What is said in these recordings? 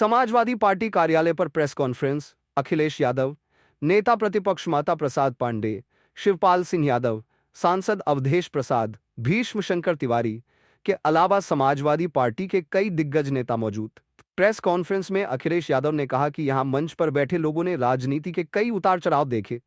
Samajwadi party कार्यालय पर press conference. Akhilesh Yadav, नेता प्रतिपक्ष माता प्रसाद पांडे, शिवपाल सिंह यादव, सांसद अवधेश प्रसाद, भीष्म शंकर तिवारी के अलावा समाजवादी पार्टी के कई दिग्गज नेता मौजूद। प्रेस कॉन्फ्रेंस में अखिलेश यादव ने कहा कि यहां मंच पर बैठे लोगों ने राजनीति के कई उतार चढ़ाव देखे,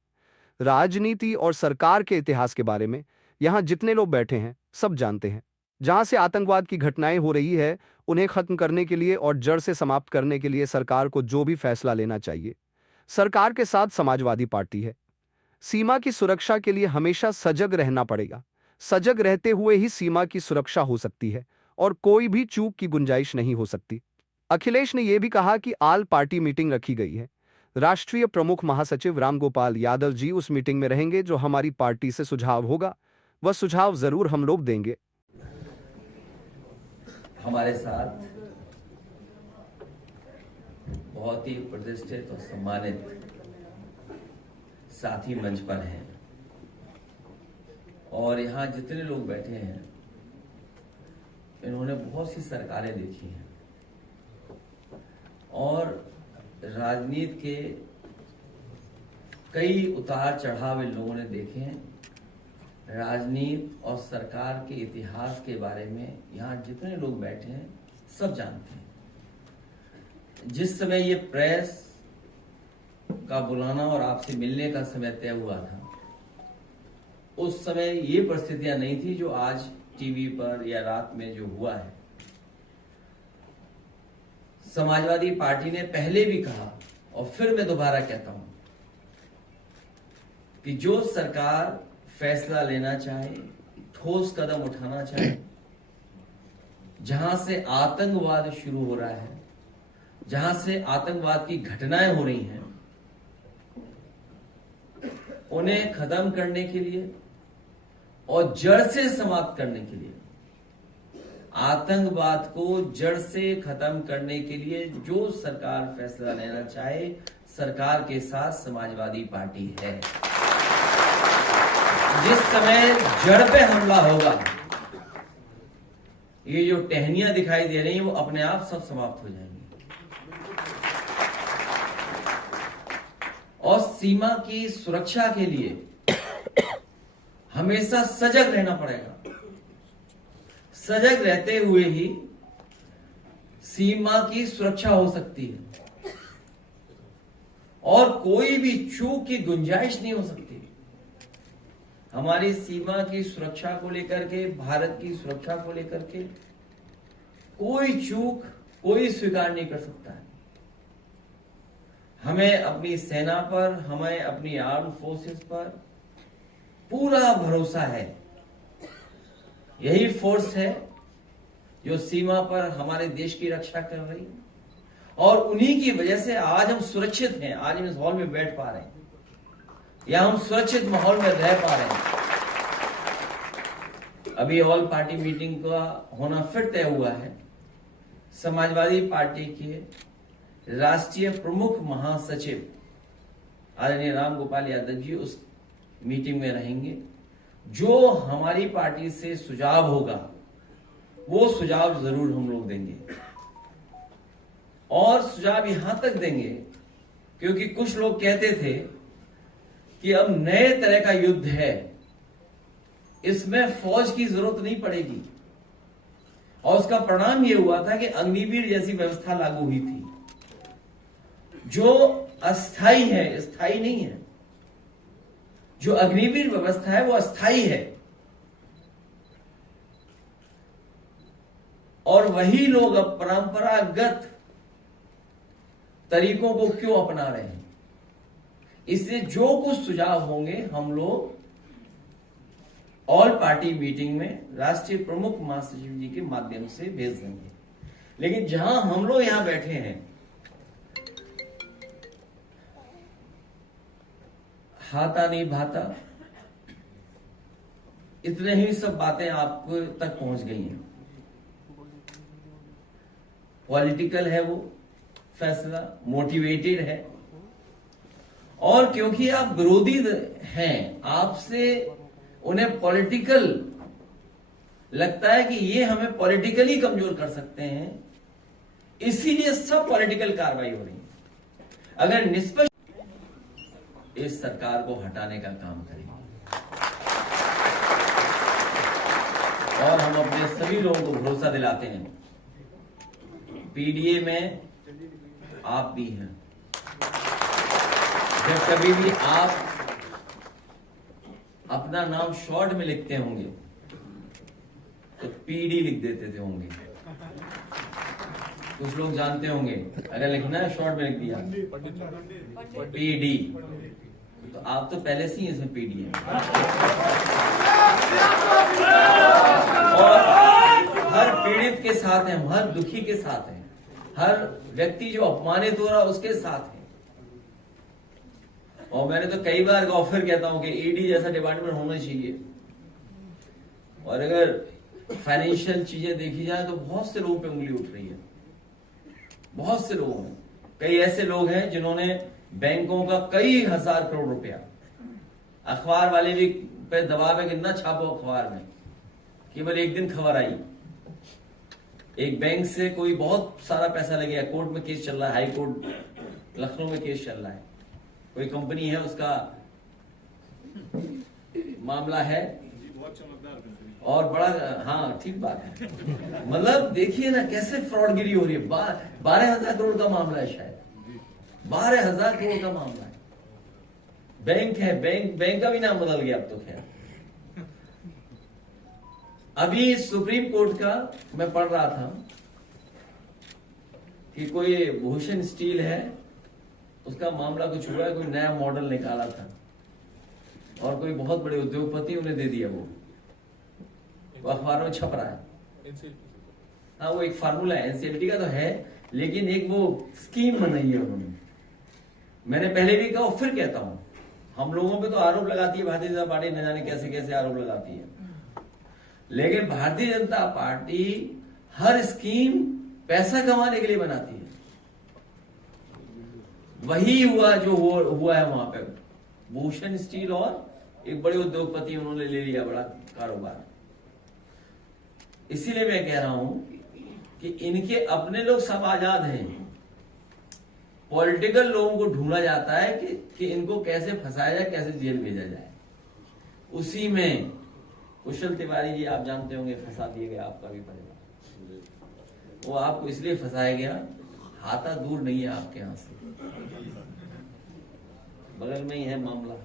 राजनीति और सरकार के इतिहास के बारे में यहां जितने लोग बैठे हैं सब जानते हैं। जहां से आतंकवाद की घटनाएं हो रही है, उन्हें खत्म करने के लिए और जड़ से समाप्त करने के लिए सरकार को जो भी फैसला लेना चाहिए, सरकार के साथ समाजवादी पार्टी है। सीमा की सुरक्षा के लिए हमेशा सजग रहना पड़ेगा। सजग रहते हुए ही सीमा की सुरक्षा हो सकती है और कोई भी चूक की गुंजाइश नहीं हो सकती। अखिलेश ने यह भी कहा कि आल पार्टी मीटिंग रखी गई है। राष्ट्रीय प्रमुख महासचिव रामगोपाल यादव जी उस मीटिंग में रहेंगे। जो हमारी पार्टी से सुझाव होगा वह सुझाव जरूर हम लोग देंगे। हमारे साथ बहुत ही प्रतिष्ठित और सम्मानित साथी मंच पर हैं और यहाँ जितने लोग बैठे हैं इन्होंने बहुत सी सरकारें देखी हैं और राजनीति के कई उतार चढ़ाव इन लोगों ने देखे हैं। राजनीति और सरकार के इतिहास के बारे में यहाँ जितने लोग बैठे हैं सब जानते हैं। जिस समय ये प्रेस का बुलाना और आपसे मिलने का समय तय हुआ था, उस समय ये परिस्थितियां नहीं थी जो आज टीवी पर या रात में जो हुआ है। समाजवादी पार्टी ने पहले भी कहा और फिर मैं दोबारा कहता हूं कि जो सरकार फैसला लेना चाहे, ठोस कदम उठाना चाहे, जहां से आतंकवाद शुरू हो रहा है, जहां से आतंकवाद की घटनाएं हो रही हैं, उन्हें खत्म करने के लिए और जड़ से समाप्त करने के लिए, आतंकवाद को जड़ से खत्म करने के लिए जो सरकार फैसला लेना चाहे, सरकार के साथ समाजवादी पार्टी है। जिस समय जड़ पे हमला होगा, ये जो टहनियां दिखाई दे रही हैं वो अपने आप सब समाप्त हो जाएंगी। और सीमा की सुरक्षा के लिए हमेशा सजग रहना पड़ेगा। सजग रहते हुए ही सीमा की सुरक्षा हो सकती है और कोई भी चूक की गुंजाइश नहीं हो सकती। हमारी सीमा की सुरक्षा को लेकर के, भारत की सुरक्षा को लेकर के कोई चूक कोई स्वीकार नहीं कर सकता है। हमें अपनी सेना पर, हमें अपनी आर्म फोर्सेस पर पूरा भरोसा है। यही फोर्स है जो सीमा पर हमारे देश की रक्षा कर रही है और उन्हीं की वजह से आज हम सुरक्षित हैं। आज हम इस हॉल में बैठ पा रहे हैं या हम सुरक्षित माहौल में रह पा रहे हैं। अभी ऑल पार्टी मीटिंग का होना फिर तय हुआ है। समाजवादी पार्टी के राष्ट्रीय प्रमुख महासचिव आदरणीय रामगोपाल यादव जी उस मीटिंग में रहेंगे। जो हमारी पार्टी से सुझाव होगा वो सुझाव जरूर हम लोग देंगे और सुझाव यहां तक देंगे क्योंकि कुछ लोग कहते थे कि अब नए तरह का युद्ध है, इसमें फौज की जरूरत नहीं पड़ेगी और उसका परिणाम यह हुआ था कि अग्निवीर जैसी व्यवस्था लागू हुई थी जो अस्थाई है, स्थायी नहीं है। जो अग्निवीर व्यवस्था है वो अस्थाई है और वही लोग अब परंपरागत तरीकों को क्यों अपना रहे हैं। इसलिए जो कुछ सुझाव होंगे हम लोग ऑल पार्टी मीटिंग में राष्ट्रीय प्रमुख महासचिव जी के माध्यम से भेज देंगे। लेकिन जहां हम लोग यहां बैठे हैं, हाथा नहीं भाता, इतने ही सब बातें आप तक पहुंच गई हैं। पॉलिटिकल है वो फैसला, मोटिवेटेड है और क्योंकि आप विरोधी हैं, आपसे उन्हें पॉलिटिकल लगता है कि ये हमें पॉलिटिकली कमजोर कर सकते हैं, इसीलिए सब पॉलिटिकल कार्रवाई हो रही है। अगर निष्पक्ष इस सरकार को हटाने का काम करेंगे और हम अपने सभी लोगों को भरोसा दिलाते हैं, पीडीए में आप भी हैं। जब कभी भी आप अपना नाम शॉर्ट में लिखते होंगे तो पीडी लिख देते होंगे। कुछ लोग जानते होंगे अगर लिखना है शॉर्ट में लिख दिया पीडी, तो आप तो पहले से ही इसमें पीडी है। और हर पीड़ित के साथ हैं, हर दुखी के साथ हैं, हर व्यक्ति जो अपमानित हो रहा है उसके साथ है। और मैंने तो कई बार ऑफर कहता हूं कि ईडी जैसा डिपार्टमेंट होना चाहिए। और अगर फाइनेंशियल चीजें देखी जाए तो बहुत से लोगों पे उंगली उठ रही है, बहुत से लोगों में। कई ऐसे लोग हैं जिन्होंने बैंकों का कई हजार करोड़ रुपया, अखबार वाले भी पे दबाव है कि न छापो अखबार में। केवल एक दिन खबर आई, एक बैंक से कोई बहुत सारा पैसा लग गया, कोर्ट में केस चल रहा है, हाई कोर्ट लखनऊ में केस चल रहा है। कोई कंपनी है, उसका मामला है और बड़ा, हाँ ठीक बात है। मतलब देखिए ना कैसे फ्रॉडगिरी हो रही है। 12,000 करोड़ का मामला है, शायद 12,000 करोड़ का मामला है। बैंक है, बैंक का भी नाम बदल गया अब तो। खैर, अभी सुप्रीम कोर्ट का मैं पढ़ रहा था कि कोई भूषण स्टील है, उसका मामला कुछ हुआ है, कोई नया मॉडल निकाला था और कोई बहुत बड़े उद्योगपति उन्हें दे दिया। वो अखबारों में छप रहा है। हाँ, वो एक फार्मूला है, एनसीएलटी का तो है, लेकिन एक वो स्कीम बनाई है उन्होंने। मैंने पहले भी कहा और फिर कहता हूं, हम लोगों पे तो आरोप लगाती है भारतीय जनता पार्टी, न जाने कैसे कैसे आरोप लगाती है, लेकिन भारतीय जनता पार्टी हर स्कीम पैसा कमाने के लिए बनाती है। वही हुआ जो हुआ है वहां पे। भूषण स्टील और एक बड़े उद्योगपति उन्होंने ले लिया बड़ा कारोबार। इसीलिए मैं कह रहा हूं कि इनके अपने लोग सब आजाद हैं, पॉलिटिकल लोगों को ढूंढा जाता है कि इनको कैसे फंसाया जाए, कैसे जेल भेजा जाए। उसी में कुशल तिवारी जी आप जानते होंगे, फंसा दिए गए आपका भी परिवार। वो आपको इसलिए फंसाया गया, हाथा दूर नहीं है आपके यहां से, बगल में ही है मामला,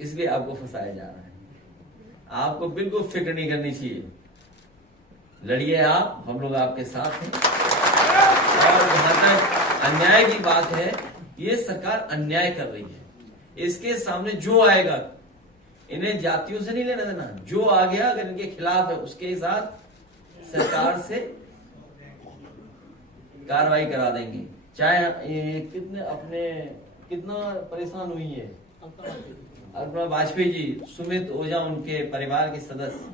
इसलिए आपको फंसाया जा रहा है। आपको बिल्कुल फिक्र नहीं करनी चाहिए, लड़िए आप, हम लोग आपके साथ हैं। और जहां तक अन्याय की बात है, ये सरकार अन्याय कर रही है। इसके सामने जो आएगा, इन्हें जातियों से नहीं लेना देना, जो आ गया अगर इनके खिलाफ है उसके साथ सरकार से कार्रवाई करा देंगे। चाहे कितना परेशान हुई है अपना वाजपेयी जी, सुमित ओझा उनके परिवार के सदस्य,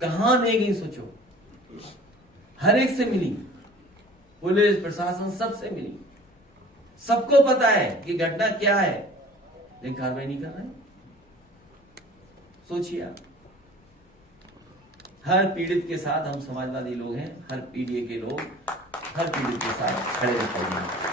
कहां नहीं गई सोचो, हर एक से मिली, पुलिस प्रशासन सबसे मिली, सबको पता है कि घटना क्या है, लेकिन कार्रवाई नहीं कर रहे। सोचिए आप, हर पीड़ित के साथ हम समाजवादी लोग हैं, हर पीड़ित के लोग हर पीड़ित के साथ खड़े रहते हैं।